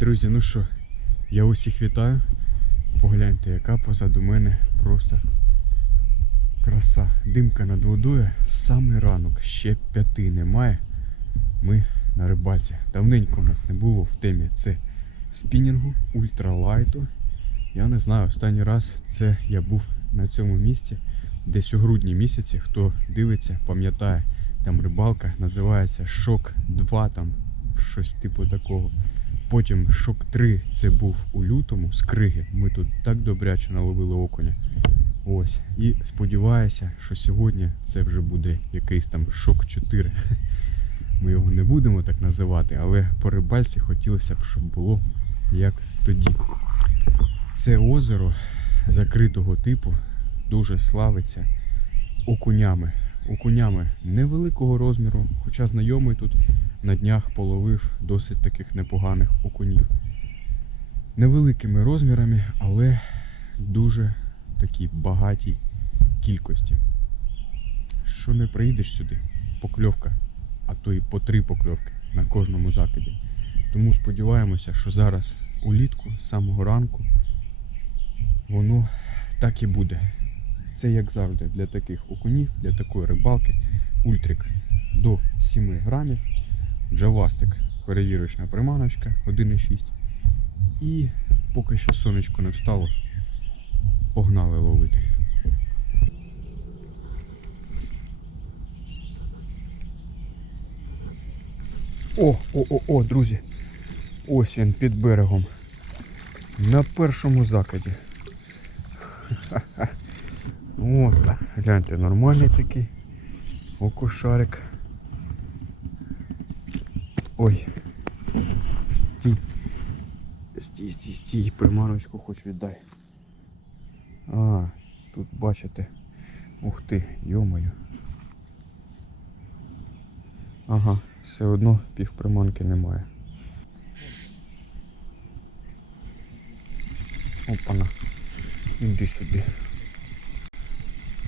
Друзі, ну що, я усіх вітаю. Погляньте, яка позаду мене просто краса. Димка над водою, самий ранок, ще п'яти немає. Ми на рибальці. Давненько у нас не було в темі це спінінгу, ультралайту. Я не знаю, останній раз це я був на цьому місці десь у грудні місяці. Хто дивиться, пам'ятає, там рибалка називається Шок 2, там щось типу такого. Потім шок 3 це був у лютому з криги. Ми тут так добряче наловили окуня. Ось. І сподіваюся, що сьогодні це вже буде якийсь там шок 4. Ми його не будемо так називати, але по рибальці хотілося б, щоб було як тоді. Це озеро закритого типу дуже славиться окунями. Окунями невеликого розміру, хоча знайомий тут на днях половив досить таких непоганих окунів. Невеликими розмірами, але дуже такі багатій кількості. Що не приїдеш сюди, покльовка, а то і по три покльовки на кожному закиді. Тому сподіваємося, що зараз улітку, з самого ранку, воно так і буде. Це як завжди для таких окунів, для такої рибалки. Ультрик до 7 грамів. Джавастик перевірочна приманочка 1,6. І поки ще сонечко не встало, погнали ловити. О, о, о, о, друзі. Ось він під берегом. На першому закиді. Ха-ха. О, гляньте, нормальний такий. Окушарик. Ой. Стій. Стій, стій, стій, приманочку хоч віддай. А, тут бачите. Ух ти, йомаю. Ага, все одно півприманки немає. Опана. Іди сюди.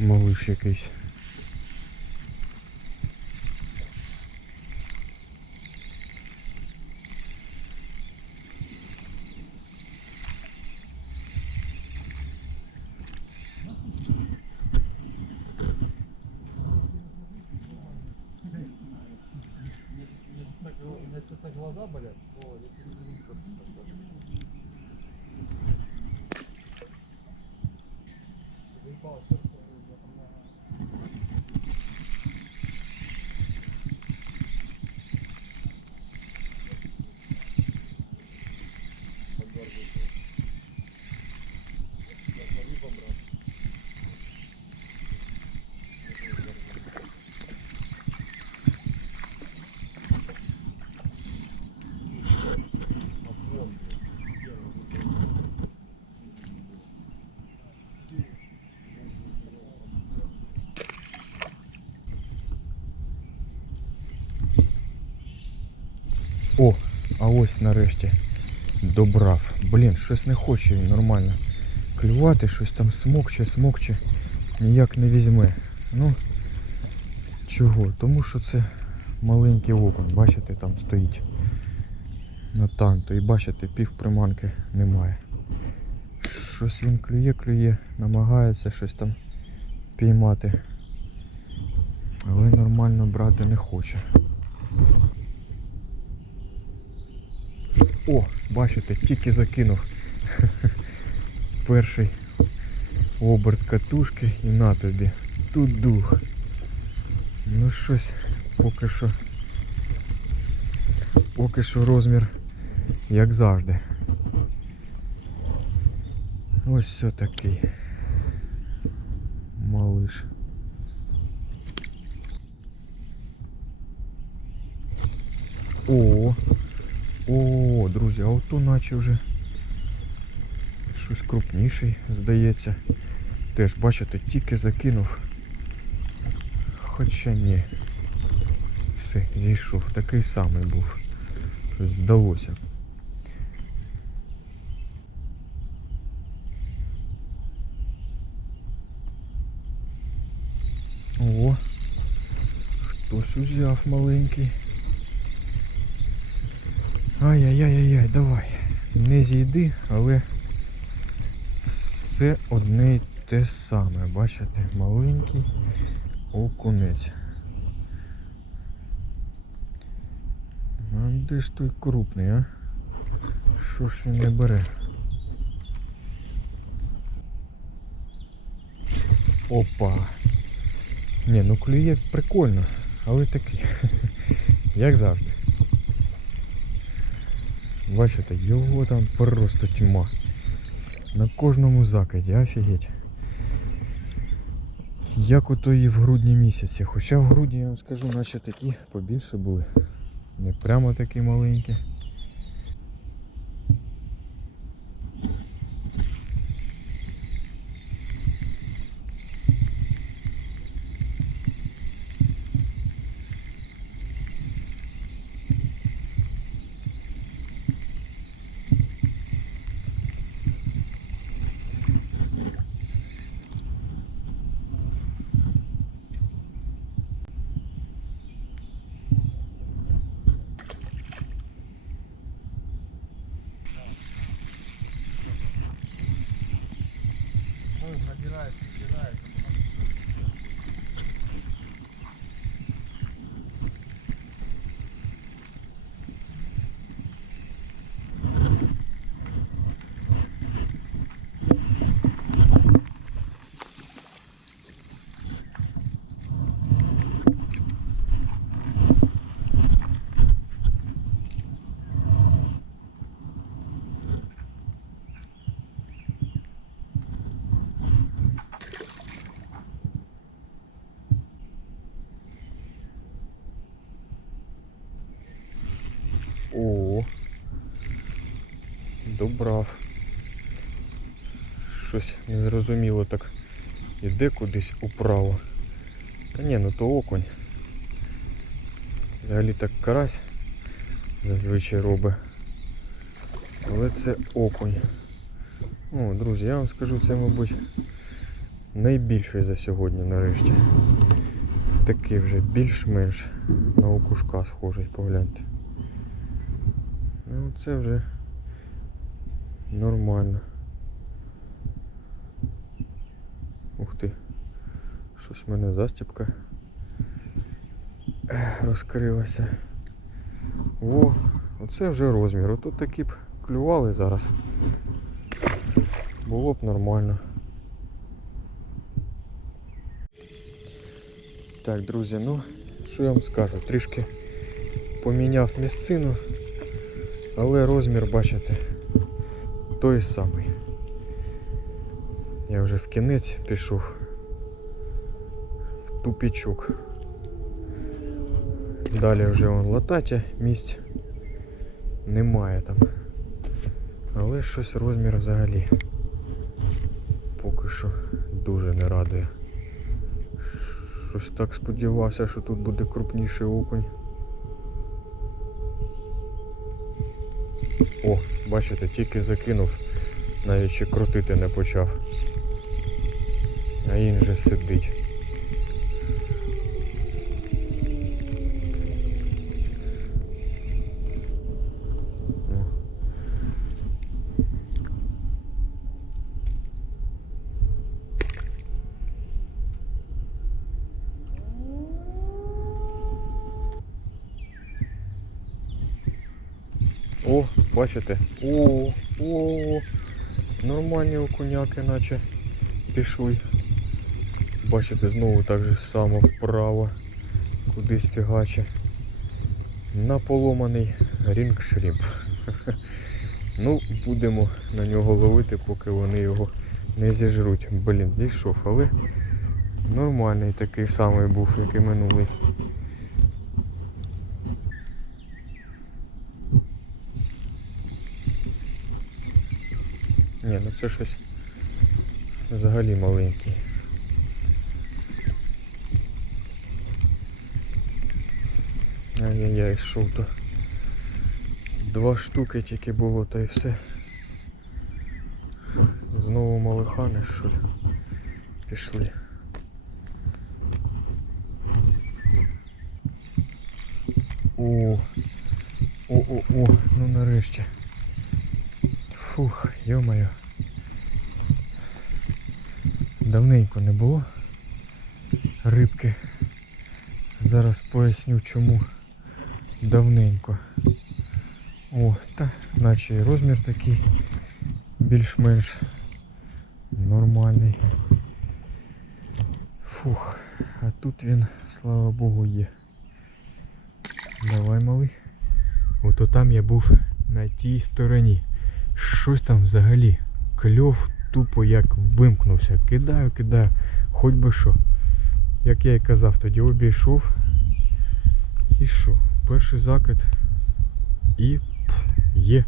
Малыш якийсь. О, а ось нарешті добрав. Блін, щось не хоче він нормально клювати, щось там смокче, смокче, ніяк не візьме. Ну, чого? Тому що це маленький окунь, бачите, там стоїть на танто. І бачите, пів приманки немає. Щось він клює, клює, намагається щось там піймати. Але нормально брати не хоче. О, бачите, тільки закинув перший оберт катушки і на тобі. Тут дух. Ну щось поки що. Поки що розмір, як завжди. Ось все такий. Малиш. О, о, друзі, а ото наче вже щось крупніший, здається. Теж, бачите, тільки закинув. Хоча ні. Все, зійшов. Такий самий був. Щось здалося. О, хтось узяв маленький. Ай-яй-яй-яй, давай. Не зійди, але все одне й те саме. Бачите, маленький окунець. А де ж той крупний, а? Що ж він не бере? Опа. Ні, ну клює прикольно, але такий. Як завжди. Бачите, його там просто тьма. На кожному закиді, офігеть. Як ото і в грудні місяці. Хоча в грудні, я вам скажу, наче такі побільше були. Не прямо такі маленькі. Ну, набирает, набирает. О. Добрав. Щось незрозуміло так іде кудись управо. Та ні, ну то окунь. Взагалі так карась зазвичай робить. Але це окунь. О, друзі, я вам скажу, це, мабуть, найбільший за сьогодні нарешті. Такий вже більш-менш на окушка схожий, погляньте. Ну це вже нормально. Ух ти. Щось в мене застіпка розкрилася. О, оце вже розмір. Отут такі б клювали зараз. Було б нормально. Так, друзі, ну що я вам скажу? Трішки поміняв місцину. Але розмір, бачите, той самий. Я вже в кінець пішов в тупічок. Далі вже вон лататя місць немає там. Але щось розмір взагалі поки що дуже не радує. Щось так сподівався, що тут буде крупніший окунь. Бачите, тільки закинув, навіть ще крутити не почав. А він же сидить. О. О, бачите? О, о, нормальні окуняки наче пішли. Бачите, знову так же само вправо, кудись фігаче. На поломаний рінгшрімп. Ну, будемо на нього ловити, поки вони його не зіжруть. Блін, зійшов, але нормальний такий самий був, як і минулий. Ні, ну це щось взагалі маленький. Ай-яй-яй, йшов то. Два штуки тільки було, та й все. Знову малихани, що ли? Пішли. О, О-о-о, ну нарешті. Фух, йо-моє. Давненько не було рибки. Зараз поясню чому давненько. О, та наче і розмір такий більш-менш нормальний. Фух, а тут він, слава Богу, є. Давай, малий. Ото там я був на тій стороні. Щось там взагалі. Кльов тупо як вимкнувся. Кидаю, кидаю, хоч би що. Як я і казав, тоді обійшов. І що? Перший закид. І пф, є.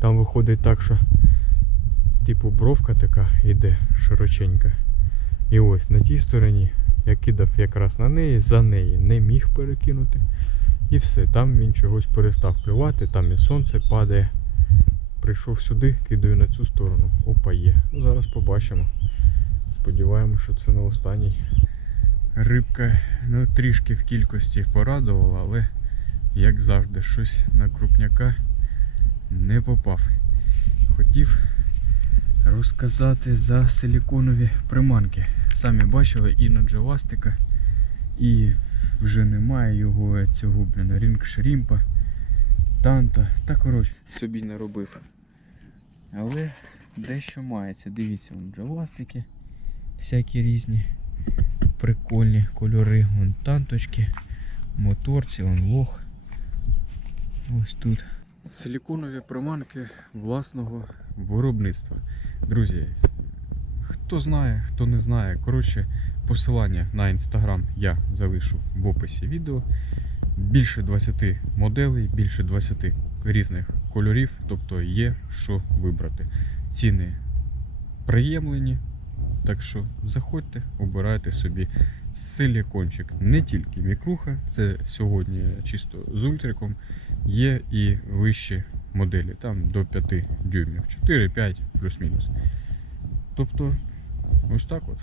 Там виходить так, що типу бровка така йде широченька. І ось на тій стороні я кидав якраз на неї, за неї не міг перекинути. І все, там він чогось перестав клювати, там і сонце падає. Прийшов сюди, кидаю на цю сторону. Опа є. Ну, зараз побачимо. Сподіваємося, що це не останній. Рибка ну, трішки в кількості порадувала, але як завжди, щось на крупняка не попав. Хотів розказати за силіконові приманки. Самі бачили іноджі ластика і вже немає його цього блін, рінг шрімпа, танта. Та коротше, собі не робив. Але дещо мається. Дивіться, вон джавастики всякі різні. Прикольні кольори. Вон танточки, моторці, вон лох. Ось тут. Силіконові приманки власного виробництва. Друзі, хто знає, хто не знає. Коротше, посилання на інстаграм я залишу в описі відео. Більше 20 моделей, більше 20 різних кольорів, тобто є що вибрати. Ціни приємлені, так що заходьте, обирайте собі силікончик. Не тільки мікруха, це сьогодні чисто з ультриком. Є і вищі моделі, там до 5 дюймів, 4-5 плюс-мінус. Тобто, ось так от.